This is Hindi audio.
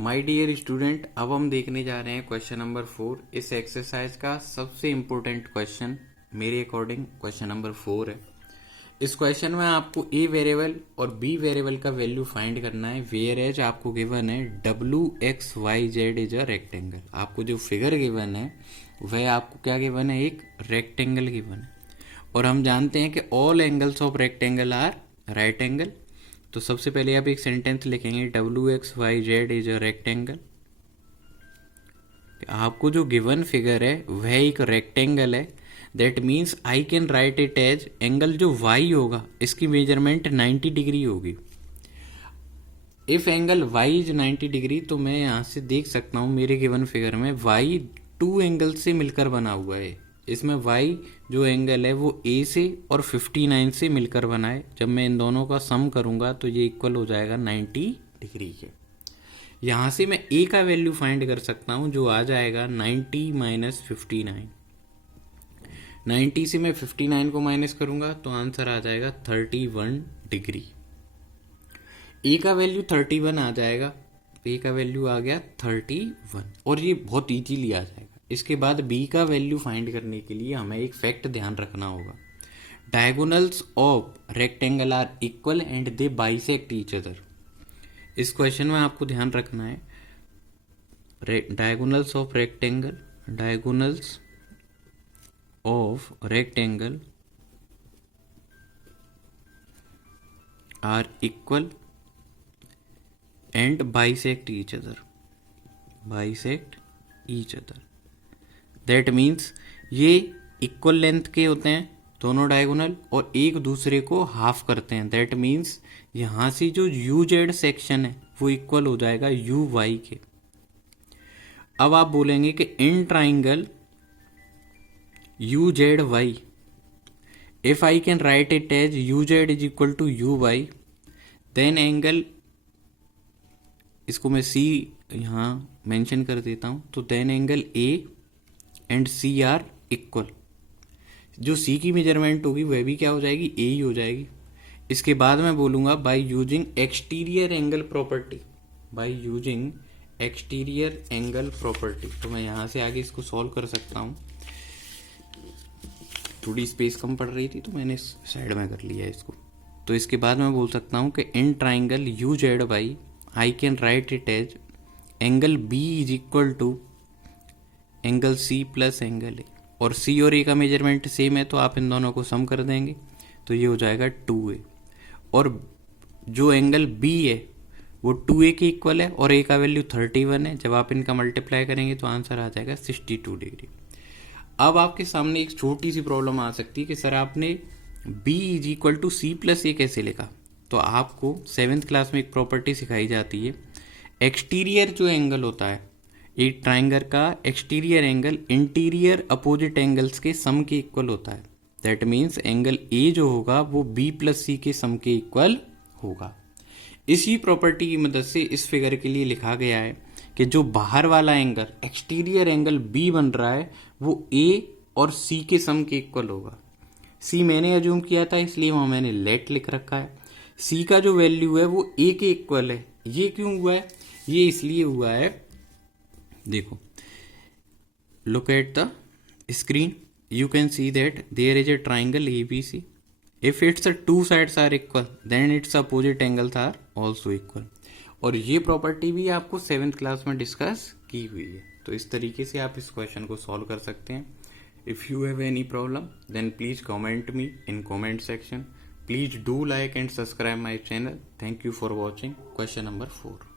माय डियर स्टूडेंट, अब हम देखने जा रहे हैं क्वेश्चन नंबर 4। इस एक्सरसाइज का सबसे इम्पोर्टेंट क्वेश्चन मेरे अकॉर्डिंग क्वेश्चन नंबर 4 है। इस क्वेश्चन में आपको ए वेरिएबल और बी वेरिएबल का वैल्यू फाइंड करना है। वेयर एज आपको गिवन है WXYZ इज अ रेक्टेंगल। आपको जो फिगर गिवन है वह आपको क्या गिवन है, एक रेक्टेंगल गिवन है। और हम जानते हैं कि all angles of rectangle are right angle. तो सबसे पहले आप एक सेंटेंस लिखेंगे WXYZ इज अ रेक्टेंगल। आपको जो गिवन फिगर है वह एक रेक्टेंगल है। That means I can write it as angle जो y होगा इसकी मेजरमेंट 90 डिग्री होगी। If angle y is 90 degree तो मैं यहाँ से देख सकता हूँ मेरे गिवन फिगर में y 2 एंगल से मिलकर बना हुआ है। इसमें y जो एंगल है वो a से और 59 से मिलकर बना है। जब मैं इन दोनों का सम करूंगा तो ये इक्वल हो जाएगा 90 डिग्री के। यहाँ से मैं a का वैल्यू फाइंड कर सकता हूँ जो आ जाएगा 90 माइनस 59। 90 से मैं 59 को माइनस करूंगा तो आंसर आ जाएगा 31 डिग्री। a का वैल्यू 31 आ जाएगा। a का वैल्यू आ गया 31 और ये बहुत इजीली आ जाएगा। इसके बाद b का वैल्यू फाइंड करने के लिए हमें एक फैक्ट ध्यान रखना होगा। Diagonals of rectangle are equal and they bisect each other. इस क्वेश्चन में आपको ध्यान रखना है diagonals of rectangle, diagonals of rectangle are equal and bisect each other, bisect each other. That means ये इक्वल लेंथ के होते हैं दोनों डायगोनल और एक दूसरे को हाफ करते हैं। दैट मीन्स यहाँ से जो UZ सेक्शन है वो इक्वल हो जाएगा UY के। अब आप बोलेंगे कि in triangle UZY if I can write it as UZ is equal to UY then angle, इसको मैं C यहाँ मेंशन कर देता हूँ, तो then angle A and C are equal. जो C की मेजरमेंट होगी वह भी क्या हो जाएगी, A ही हो जाएगी। इसके बाद मैं बोलूंगा by using exterior angle property, by using exterior angle property. तो मैं यहाँ से आगे इसको सॉल्व कर सकता हूँ। थोड़ी स्पेस कम पड़ रही थी तो मैंने साइड में कर लिया इसको। तो इसके बाद मैं बोल सकता हूँ कि in triangle UZY I can write it as angle B is equal to angle C plus angle A। और C और A का मेजरमेंट सेम है तो आप इन दोनों को सम कर देंगे तो ये हो जाएगा 2A। और जो एंगल B है वो 2A के इक्वल है और A का वैल्यू 31 है। जब आप इनका मल्टीप्लाई करेंगे तो आंसर आ जाएगा 62 डिग्री। अब आपके सामने एक छोटी सी प्रॉब्लम आ सकती है कि सर आपने B is equal to C plus A कैसे लिखा। तो आपको 7th क्लास में एक प्रॉपर्टी सिखाई जाती है, एक्सटीरियर जो एंगल होता है एक ट्राइंगल का exterior angle interior opposite angles के सम के इक्वल होता है। दैट मीन्स एंगल A जो होगा वो B प्लस C के सम के इक्वल होगा। इसी प्रॉपर्टी की मदद से इस फिगर के लिए लिखा गया है कि जो बाहर वाला एंगल एक्सटीरियर एंगल B बन रहा है वो A और C के सम के इक्वल होगा। C मैंने अज्यूम किया था इसलिए वहां मैंने लेट लिख रखा है। C का जो वैल्यू है वो A के इक्वल है। ये क्यों हुआ है, ये इसलिए हुआ है, देखो look at the screen, you can see that there is a triangle ABC. If its two sides are equal then its opposite angles are also equal। और ये प्रॉपर्टी भी आपको 7th क्लास में डिस्कस की हुई है। तो इस तरीके से आप इस क्वेश्चन को सॉल्व कर सकते हैं। If you have any problem then please comment me in comment section. Please do like and subscribe my channel. Thank you for watching question number 4।